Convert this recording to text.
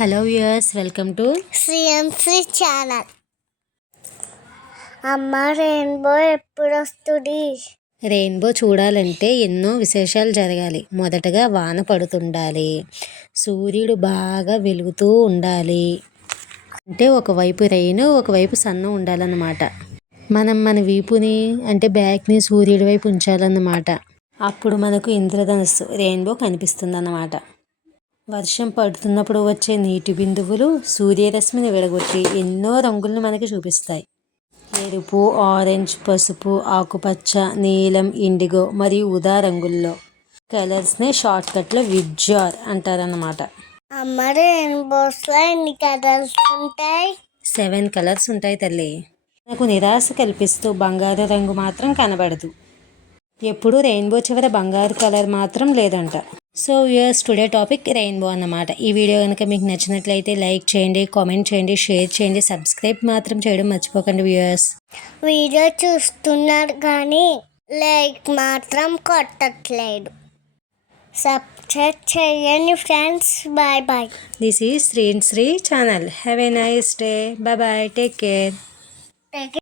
Hello viewers, welcome to CMC channel. అమ్మ rainbow ఎప్పుడు వస్తుంది? రెయిన్బో చూడాలంటే ఎన్నో విశేషాలు జరగాలి. మొదటగా వాన పడుతుండాలి, సూర్యుడు బాగా వెలుగుతూ ఉండాలి. అంటే ఒకవైపు రెయిన్, ఒకవైపు సన్న ఉండాలన్నమాట. మనం మన వీపుని అంటే బ్యాక్ని సూర్యుడి వైపు ఉంచాలన్నమాట. అప్పుడు మనకు ఇంద్రధనుస్సు రెయిన్బో కనిపిస్తుంది అన్నమాట. వర్షం పడుతున్నప్పుడు వచ్చే నీటి బిందువులు సూర్యరశ్మిని విడగొట్టి ఎన్నో రంగులను మనకి చూపిస్తాయి. ఎరుపు, ఆరెంజ్, పసుపు, ఆకుపచ్చ, నీలం, ఇండిగో మరియు ఊదా రంగుల్లో కలర్స్ని షార్ట్కట్లో విబ్జ్యోర్ అంటారన్నమాట. అమ్మ రెయిన్బోస్లో ఎన్ని కలర్స్ ఉంటాయి? 7 కలర్స్ ఉంటాయి తల్లి. నాకు నిరాశ కల్పిస్తూ బంగారు రంగు మాత్రం కనబడదు. ఎప్పుడు రెయిన్బో చివర బంగారు కలర్ మాత్రం లేదంట. So viewers, today topic rainbow అన్నమాట. ఈ వీడియో కనుక మీకు నచ్చినట్లయితే లైక్ చేయండి, కామెంట్ చేయండి, షేర్ చేయండి, సబ్స్క్రైబ్ మాత్రం చేయడం మర్చిపోకండి వ్యూయర్స్. వీడియో చూస్తున్నారు కానీ లైక్ మాత్రం కొట్టట్లేదు. సబ్స్క్రైబ్ చేయండి friends. Bye bye. This is Sri channel. Have a nice day. Bye bye. Take care.